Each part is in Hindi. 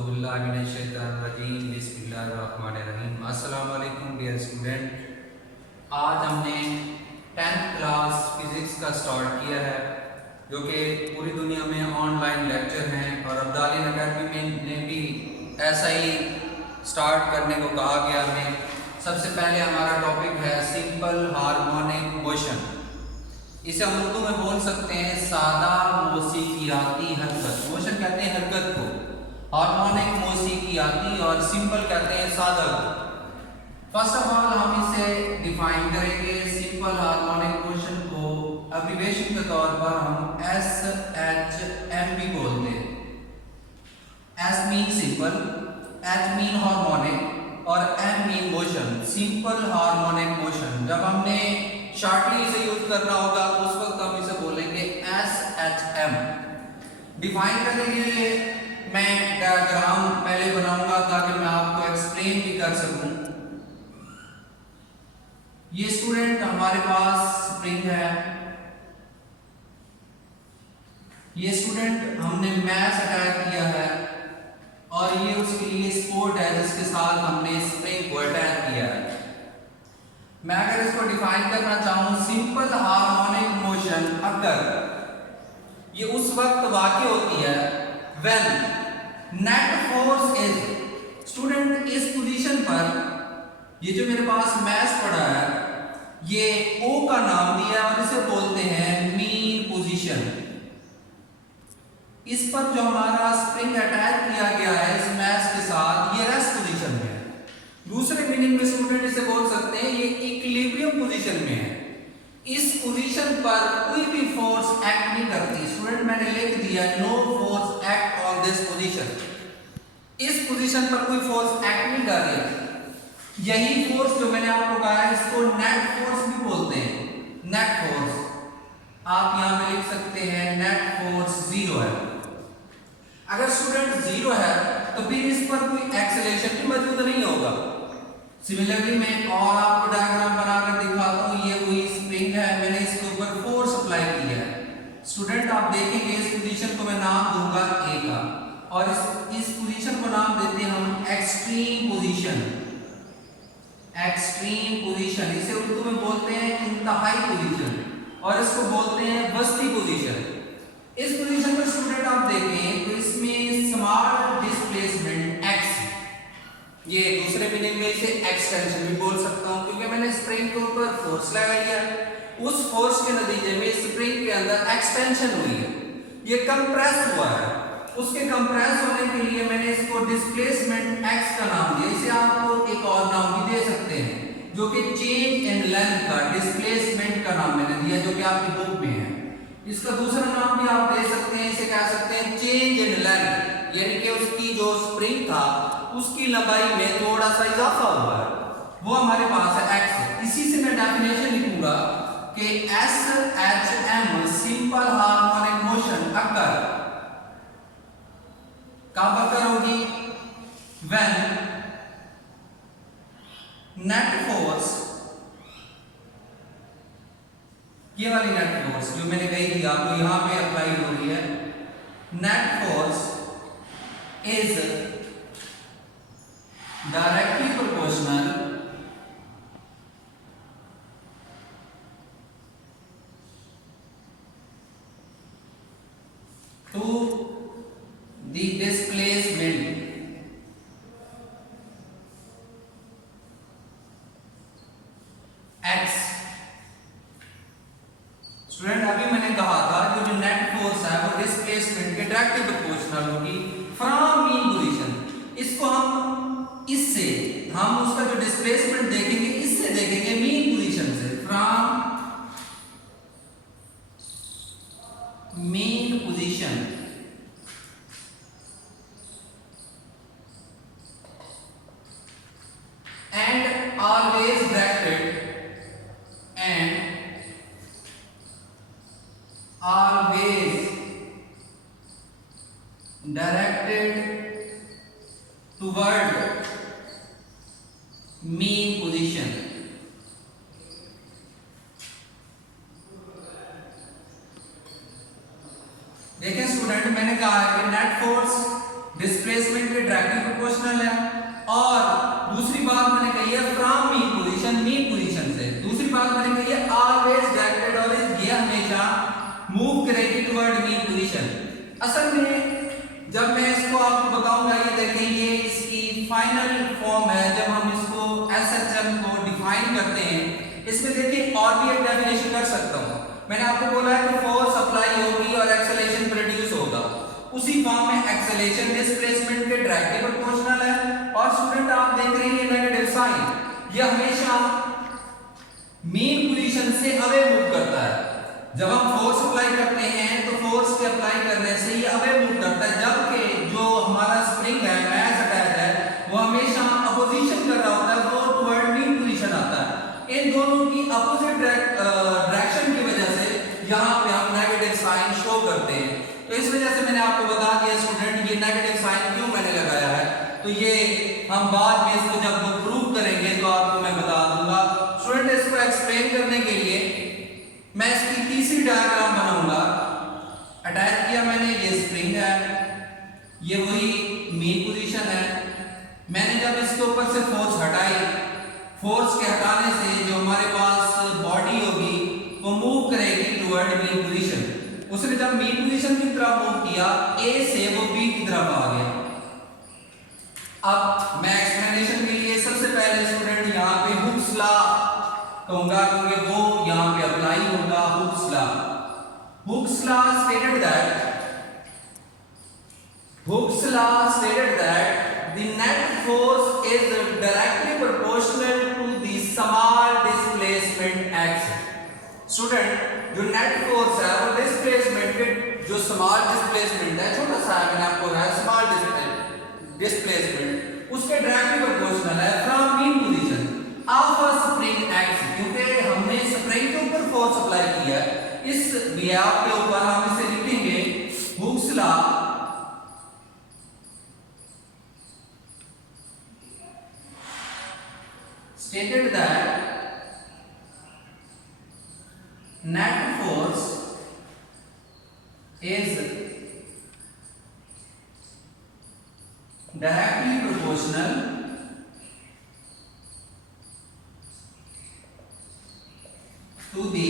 बिस्मिल्लाहिर्रहमानिर्रहीम। अस्सलाम वालेकुम डियर स्टूडेंट। आज हमने 10th क्लास फिज़िक्स का स्टार्ट किया है, जो कि पूरी दुनिया में ऑनलाइन लेक्चर हैं और अब्दालिन अकेडमी ने भी ऐसा ही स्टार्ट करने को कहा गया हमें। सबसे पहले हमारा टॉपिक है सिंपल हार्मोनिक मोशन। इसे हम उर्दू में बोल सकते हैं सादा मौसीकियाती हरकत। मोशन कहते हैं हरकत को, हार्मोनिक मौसीकियाती, और सिंपल कहते हैं सादा को। फर्स्ट ऑफ ऑल हम इसे डिफाइन करेंगे। सिंपल हार्मोनिक मोशन को एब्रिविएशन के तौर पर हम SHM भी बोलते हैं। S mean simple, H mean harmonic और M mean motion. Simple harmonic motion जब हमने शॉर्टली इसे यूज करना होगा तो उस वक्त हम इसे बोलेंगे SHM। डिफाइन करने के लिए मैं डायग्राम पहले बनाऊंगा ताकि मैं आपको एक्सप्लेन भी कर सकूं। ये स्टूडेंट हमारे पास स्प्रिंग है, ये स्टूडेंट हमने मैश अटैच किया है और ये उसके लिए सपोर्ट है जिसके साथ हमने स्प्रिंग को अटैच किया है। मैं अगर इसको डिफाइन करना चाहूं, सिंपल हार्मोनिक मोशन अगर ये उस वक्त वाक़ई होती है when net force is, student इस पोजीशन पर ये जो मेरे पास मैश पड़ा है ये O का नाम दिया और इसे बोलते हैं मीन पोजीशन। इस पर जो हमारा स्प्रिंग अटैच किया गया है इस मैश के साथ, ये रेस्ट पोजीशन में है। दूसरे मीनिंग में स्टूडेंट इसे बोल सकते हैं ये इक्विलिब्रियम पोजीशन में है। इस पोजीशन पर कोई भी फोर्स एक्ट नहीं करती। स्टूडेंट मैंने लिख दिया no force act on this position. इस पोजीशन पर कोई फोर्स एक्ट नहीं कर रही। यही फोर्स जो मैंने आपको कहा है इसको नेट फोर्स भी बोलते हैं। नेट फोर्स आप यहां पे लिख सकते हैं नेट फोर्स 0 है। अगर स्टूडेंट 0 है तो फिर इस पर कोई एक्सेलरेशन भी मौजूद नहीं होगा। सिमिलरली मैं और आपको डायग्राम बनाकर दिखाता हूं। ये कोई स्प्रिंग है, मैंने इसके ऊपर फोर्स अप्लाई किया है। स्टूडेंट आप देखेंगे इस पोजीशन को मैं नाम दूंगा A का, और इस पोजीशन को नाम देते हैं हम एक्सट्रीम पोजीशन। एक्सट्रीम पोजीशन इसे उर्दू में बोलते हैं इंतहाई पोजीशन और इसको बोलते हैं वस्ती पोजीशन। इस पोजीशन में स्टूडेंट आप देखें तो इसमें स्मॉल डिस्प्लेसमेंट x, ये दूसरे मीनिंग में इसे एक्सटेंशन भी बोल सकता हूं क्योंकि मैंने स्प्रिंग के ऊपर फोर्स लगाई है। उस फोर्स के नतीजे में स्प्रिंग के अंदर एक्सटेंशन हुई है, ये कंप्रेस हुआ है। उसके कंप्रेस होने के लिए मैंने इसको डिस्प्लेसमेंट x का नाम दिया। इसे आपको एक और नाम भी दे सकते हैं जो कि चेंज इन लेंथ का डिस्प्लेसमेंट का नाम मैंने दिया, जो कि आपकी बुक में है। इसका दूसरा नाम भी आप दे सकते हैं, इसे कह सकते हैं चेंज इन लेंथ, यानी कि उसकी जो स्प्रिंग था उसकी लंबाई में थोड़ा सा इजाफा हुआ है, वो हमारे पास है x। इसी से मैं डेफिनेशन लिखूंगा कि SHM सिंपल हार्मोनिक मोशन अगर कहां पर होगी, व्हेन नेट फोर्स, ये वाली नेट फोर्स जो मैंने कही थी आपको यहां पे अप्लाई हो रही है, net force is directly proportional to the displacement x। स्टूडेंट अभी मैंने कहा था कि जो नेट फोर्स है वो डिस्प्लेसमेंट के डायरेक्टली प्रोपोर्शनल होगी फ्रॉम मीन पोजीशन। इसको हम उसका जो डिस्प्लेसमेंट देखेंगे इससे देखेंगे मीन पोजीशन से, from mean position and always directed toward mean position। देखें स्टूडेंट, मैंने कहा है कि नेट फोर्स डिस्प्लेसमेंट के फाइनल फॉर्म है जब हम इसको एसएचएम को डिफाइन करते हैं। इसमें देखिए और भी एक डेफिनेशन कर सकता हूं। मैंने आपको बोला है कि फोर्स अप्लाई होगी और एक्सेलरेशन प्रोड्यूस होगा। उसी फॉर्म में एक्सेलरेशन डिस्प्लेसमेंट के डायरेक्टली प्रोपोर्शनल है। और स्टूडेंट आप देख रहे हैं नेगेटिव साइन, यह हमेशा मेन पोजीशन से अवे मूव करता है। जब हम फोर्स अप्लाई करते हैं तो फोर्स के अप्लाई करने से ये अवे मूव करता है, जबकि जो हमारा स्प्रिंग है, मास अटैच है, वो हमेशा अपोजिशन कर रहा होता है, वो टुवर्ड मेन पोजीशन आता है। इन दोनों की अपोजिट डायरेक्शन की वजह से यहाँ पे हम नेगेटिव साइन शो करते हैं। तो इस वजह से मैंने आपको बता दिया स्टूडेंट ये नेगेटिव साइन क्यों मैंने लगाया है। तो ये हम बाद में इसको जब प्रूव करेंगे तो आपको मैं बता दूंगा। स्टूडेंट इसको एक्सप्लेन करने के लिए मैं इसकी तीसरी डायग्राम बनाऊंगा। अटैच किया मैंने, ये स्प्रिंग है, ये वही मेन पोजीशन है। मैंने जब इसके ऊपर से फोर्स हटाई, फोर्स के हटाने से जो हमारे पास बॉडी होगी वो मूव करेगी टुवर्ड मेन पोजीशन। उसने जब मेन पोजीशन की तरफ मूव किया, ए से वो बी की तरफ आ गया। अब मैं एक्सप्लेनेशन के लिए सबसे पहले स्टूडेंट यहाँ पे हुक्स लॉ कहूंगा क्योंकि वो यहाँ पे अप्लाई होगा। Hooke's law stated that the net force is directly proportional to the small displacement x। Student जो नेट फोर्स है वो डिस्प्लेसमेंट के जो स्मॉल डिस्प्लेसमेंट है, छोटा सा है, मैंने आपको कहा स्मॉल डिस्प्लेसमेंट, उसके डायरेक्टली प्रोपोर्शनल है from main position of a spring x. क्योंकि हमने स्प्रिंग के ऊपर फोर्स अप्लाई किया है, इस बिहाफ के ऊपर हम इसे लिखेंगे Hooke's law stated that net force is directly proportional to the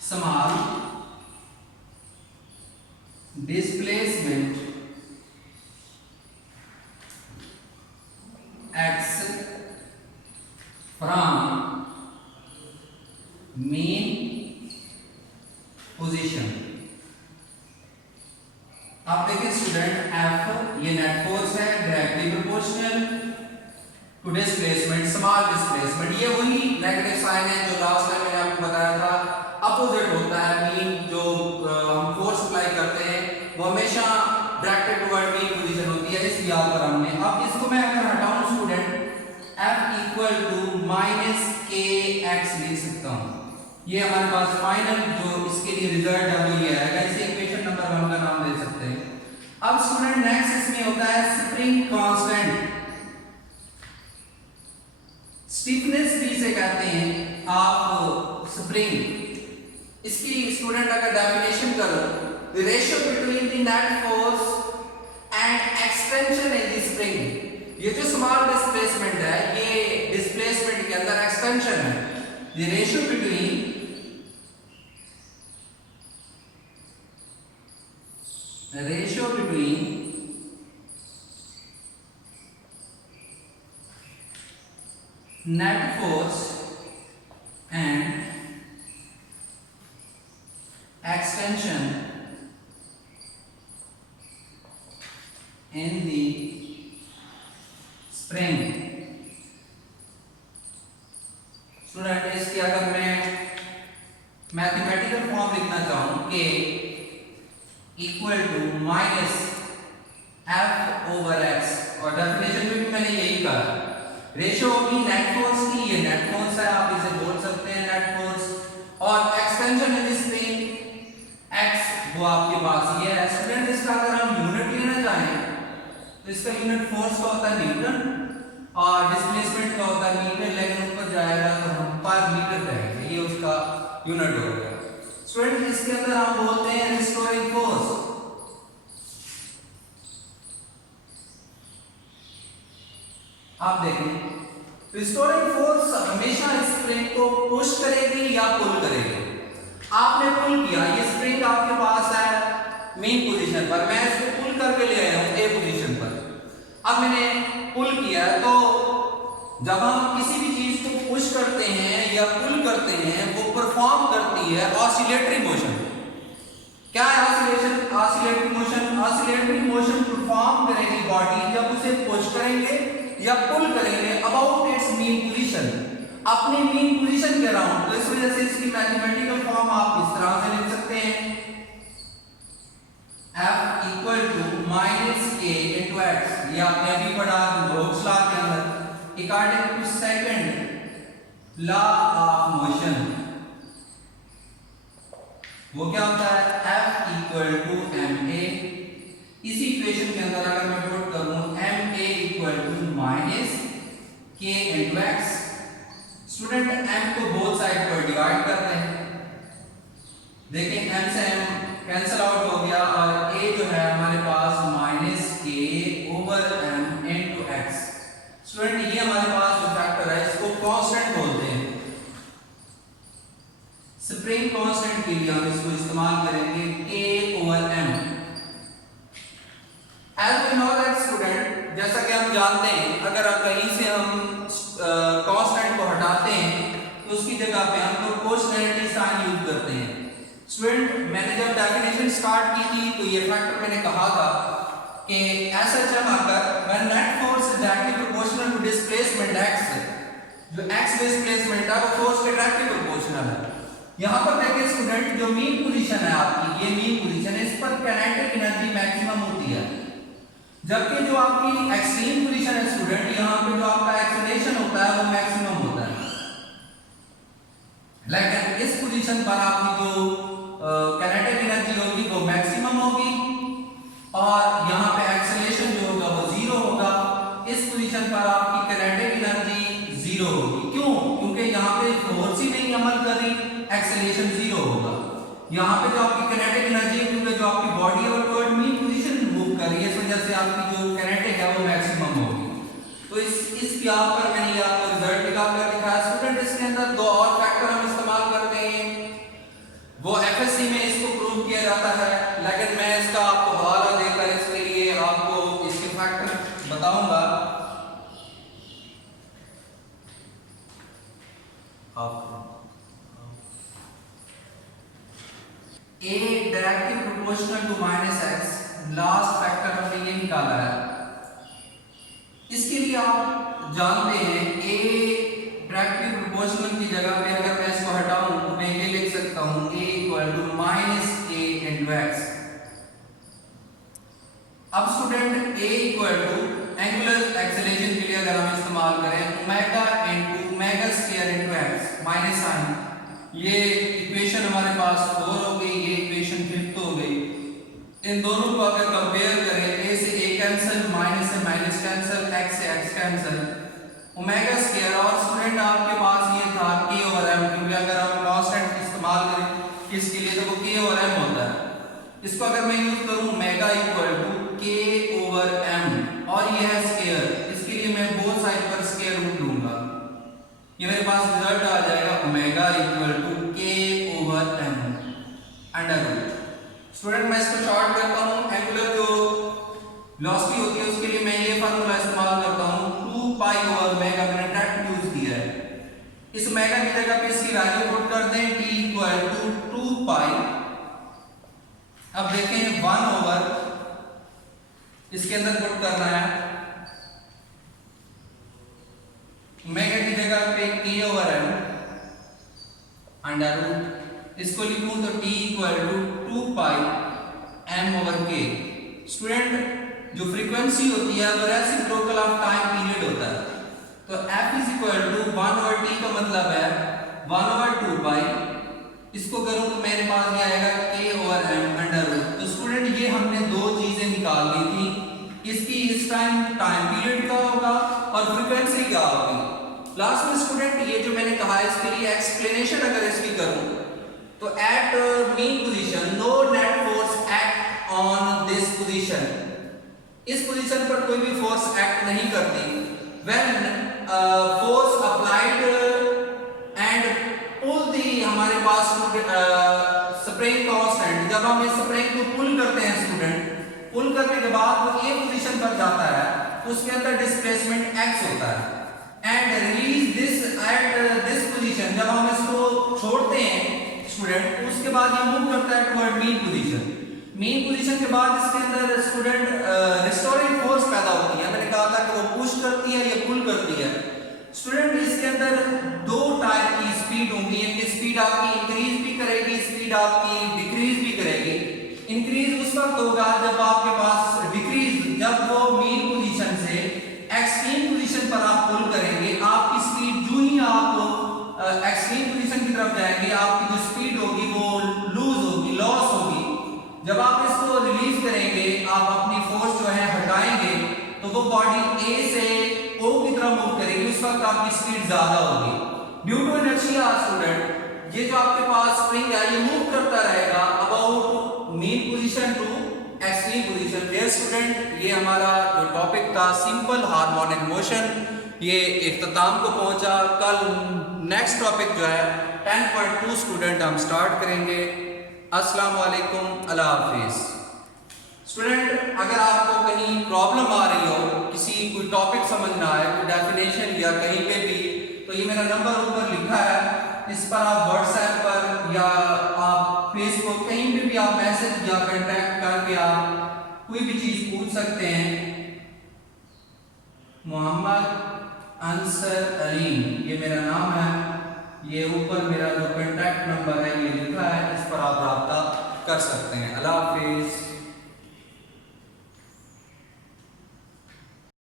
small displacement x from main position। आप देखिए स्टूडेंट F ये नेट फोर्स है, directly proportional to displacement, small displacement. ये वही नेगेटिव साइन है जो लास्ट टाइम मैंने आपको बताया था, अपोजिट होता है। मीन जो हम फोर्स अप्लाई करते हैं वो हमेशा डायरेक्टेड टुवर्ड मेन पोजीशन होती है। इस याद पर हमने, अब इसको मैं अगर हटाऊं student F equal to minus K X लिख सकता हूं। ये हमारे पास फाइनल जो इसके लिए रिजल्ट है वो ये है। इसे इक्वेशन नंबर 1 का नाम दे सकते हैं। अब स्टूडेंट नेक्स्ट इसमें होता है स्प्रिंग कांस्टेंट। स्टिफनेस भी से कहते हैं आप स्प्रिंग। इसकी स्टूडेंट अगर डेफिनेशन करो, the ratio between the net force and extension in the spring. ये जो स्मॉल डिस्प्लेसमेंट है, ये डिस्प्लेसमेंट के अंदर एक्सटेंशन है। The ratio between net force and extension in the spring। Student इसकी अगर मैं मैथमेटिकल फॉर्म लिखना चाहूं K equal to minus F over X, और डेफिनेशन में भी मैंने यही कहा, रेशियो होगी नेट फोर्स की, ये नेट फोर्स है, आप इसे बोल सकते हैं नेट फोर्स, और एक्सटेंशन इन स्प्रिंग एक्स वो आपके पास ये है। स्टूडेंट इसका अगर हम यूनिट लेना चाहें तो इसका यूनिट फोर्स का होता है न्यूटन और डिस्प्लेसमेंट का होता है मीटर, लेकिन ऊपर जाएगा तो हम पर मीटर कहेंगे, ये उसका यूनिट हो गया। स्टूडेंट इसके अंदर हम बोलते हैं रिस्टोरिंग फोर्स। आप देखें रिस्टोरिंग फोर्स हमेशा स्प्रिंग को पुश करेगी या पुल करेगी। आपने पुल किया, ये स्प्रिंग आपके पास है मेन पोजीशन पर, मैं इसको पुल करके ले आया हूं ए पोजीशन पर। अब मैंने पुल किया, तो जब हम किसी भी चीज को पुश करते हैं या पुल करते हैं, वो परफॉर्म करती है ऑसिलेटरी मोशन। क्या है oscillation? Oscillatory motion, oscillatory motion perform करेगी बॉडी जब उसे पुश करेंगे या पुल करेंगे अबाउट इट्स मीन पोजीशन, अपनी मीन पोजीशन के अराउंड। तो इस वजह से इसकी मैथमेटिकल फॉर्म आप इस तरह से लिख सकते हैं, F इक्वल टू माइनस के इंटू एक्स। ये आपने अभी पढ़ा रोक्स लॉ के अंदर, according to second law of motion. वो क्या होता है? F equal to M A. इसी इक्वेशन के अंदर अगर मैं पुट करूं M A equal to minus के इंटू एक्स, स्टूडेंट m को बोथ साइड पर डिवाइड करते हैं। देखें m से m कैंसिल आउट हो गया और a जो है हमारे पास माइनस के over m into X. Student ये हमारे पास जो फैक्टर है इसको कांस्टेंट बोलते हैं। स्प्रिंग कांस्टेंट के लिए हम इसको इस्तेमाल करेंगे k over m। As we know that student, जैसा कि हम जानते हैं, अगर आप कहीं से हम कांस्टेंट को हटाते हैं तो उसकी जगह पे हम प्रोपोर्शनैलिटी साइन यूज करते हैं। स्टूडेंट, मैंने जब डेफिनेशन स्टार्ट की थी तो ये फैक्टर मैंने कहा था कि SHM आकर when net force is directly proportional to displacement x, जो x डिस्प्लेसमेंट है वो फोर्स के डायरेक्टली प्रोपोर्शनल है। यहां पर देखिए स्टूडेंट, जो मीन पोजीशन है आपकी, ये मीन पोजीशन है, इस पर काइनेटिक एनर्जी मैक्सिमम होती है, जबकि जो आपकी एक्सट्रीम पोजीशन है स्टूडेंट, यहां पे जो आपका एक्सेलरेशन होता है वो मैक्सिमम होता है। लेकिन इस पोजीशन पर आपकी जो काइनेटिक एनर्जी होगी वो मैक्सिमम होगी और यहां पे एक्सेलरेशन जो होगा वो जीरो होगा। इस पोजीशन पर आपकी काइनेटिक एनर्जी जीरो होगी। क्यों? क्योंकि यहां पे फोर्स ही नहीं अमल कर रही, एक्सेलरेशन जीरो होगा। यहां पे जो आपकी काइनेटिक एनर्जी है, क्योंकि जो आपकी बॉडी है वो टुवर्ड मीन पोजीशन मूव कर रही है, इस वजह से आपकी जो काइनेटिक है वो मैक्सिमम होगी। तो इस यहाँ पर मैंने आपको रिजल्ट निकाल कर दिखाया। स्टूडेंट, इसके अंदर दो और फैक्टर हम इस्तेमाल करते हैं, वो एफएससी में इसको प्रूव किया जाता है, लेकिन मैं इसका आपको हवाला देकर इसके लिए आपको इसके फैक्टर बताऊंगा। A directly proportional to minus x, last factor हमने ये निकाला है। इसके लिए आप जानते हैं A डायरेक्टली प्रोपोर्शनल की जगह पे अगर मैं इसको हटाऊं तो मैं ये लिख सकता हूं A इक्वल टू माइनस के इंटू एक्स। अब student A equal to angular acceleration के लिए अगर हम इस्तेमाल करें omega into omega square into x minus sign, ये इक्वेशन हमारे पास 4 हो गई, ये इक्वेशन 5 हो गई। इन दोनों को अगर कंपेयर करें, a से a कैंसिल, माइनस से माइनस कैंसिल, x से x कैंसिल, ओमेगा स्क्वायर। और स्टूडेंट आपके पास ये था k ओवर m, क्योंकि अगर हम कांस्टेंट इस्तेमाल करें किसके लिए तो वो k ओवर m होता है। इसको अगर मैं यूज करूं omega equal to k over m और ये है स्क्वायर, इसके लिए मैं बोथ साइड पर स्क्वायर रूट लूंगा, ये मेरे पास रिजल्ट आ जाएगा omega equal to k over m under root. Student, मैं इसको शॉर्ट करता हूं, एंगुलर जो वेलोसिटी होती है उसके लिए मैं ये फार्मूला इस्तेमाल करता हूं 2 पाई ओवर ओमेगा, मैंने डायरेक्ट यूज किया है। इस ओमेगा की जगह पे इसकी वैल्यू पुट कर दें t इक्वल टू 2 पाई। अब देखें 1 ओवर इसके अंदर पुट करना है, ओमेगा की जगह पे k over m under root, इसको लिखूं तो t equal to 2 pi m over k। Student, जो फ्रीक्वेंसी होती है वो रेसिप्रोकल ऑफ टाइम पीरियड होता है, तो f is equal to 1 over t का मतलब है 1 ओवर 2 पाई, इसको करूं तो मेरे पास ये आएगा k over m under root. तो स्टूडेंट, ये हमने दो चीजें निकाल ली थी, इसकी इस टाइम पीरियड क्या होगा और फ्रीक्वेंसी क्या होगी। लास्ट में स्टूडेंट, ये जो मैंने कहा इसके लिए एक्सप्लेनेशन अगर इसकी करूं तो at mean position no net force act on this position, इस पोजीशन पर कोई भी फोर्स एक्ट नहीं करती। When force applied and pull the, हमारे पास स्प्रिंग कांस्टेंट, जब हम इस स्प्रिंग को पुल करते हैं स्टूडेंट, पुल करने के बाद वो एक पोजीशन पर जाता है तो उसके अंदर डिस्प्लेसमेंट x होता है। And release this at this position, जब हम इसको छोड़ते हैं स्टूडेंट, उसके बाद ये मूव करता है toward mean position. Mean position के बाद इसके अंदर स्टूडेंट रिस्टोरिंग फोर्स पैदा होती है। मैंने कहा था कि वो पुश करती है, ये पुल करती है। स्टूडेंट इसके अंदर दो टाइप की स्पीड होंगी, एक स्पीड आपकी इंक्रीज भी करेगी, स्पीड आपकी डिक्रीज भी करेगी। इंक्रीज उस वक्त होगा जब आपके पास डिक्रीज, जब वो मीन पोजीशन से एक्सट्रीम पोजीशन पर आप पुल करेंगे, आपकी स्पीड जो ही आप एक्सट्रीम पोजीशन की तरफ जाएंगे, आपकी जो स्पीड होगी वो लूज होगी, लॉस होगी। जब आप इसको रिलीज करेंगे, आप अपनी फोर्स जो है हटाएंगे, तो वो बॉडी ए से ओ की तरफ मूव करेगी, उस वक्त आपकी स्पीड ज्यादा होगी। ड्यू टू इनर्शिया स्टूडेंट, ये जो आपके पास स्प्रिंग है ये मूव करता रहेगा about mean position to extreme position. Dear student, ये हमारा जो टॉपिक था सिंपल हार्मोनिक मोशन, ये इख्तिताम को पहुंचा। कल नेक्स्ट टॉपिक जो है 10.2 स्टूडेंट हम स्टार्ट करेंगे। अस्सलाम वालेकुम, अल्लाह हाफिज। स्टूडेंट, अगर आपको कहीं प्रॉब्लम आ रही हो, किसी कोई टॉपिक समझ ना आए, कोई डेफिनेशन या कहीं पे भी, तो ये मेरा नंबर ऊपर लिखा है, इस पर आप व्हाट्सएप पर या आप फेसबुक कहीं भी आप मैसेज या कांटेक्ट करके आप कोई भी चीज़ पूछ सकते हैं। मोहम्मद अंसर अलीम ये मेरा नाम है, ये ऊपर मेरा जो कांटेक्ट नंबर है ये लिखा है, इस पर आप रब्ता कर सकते हैं। अल्लाह हाफिज।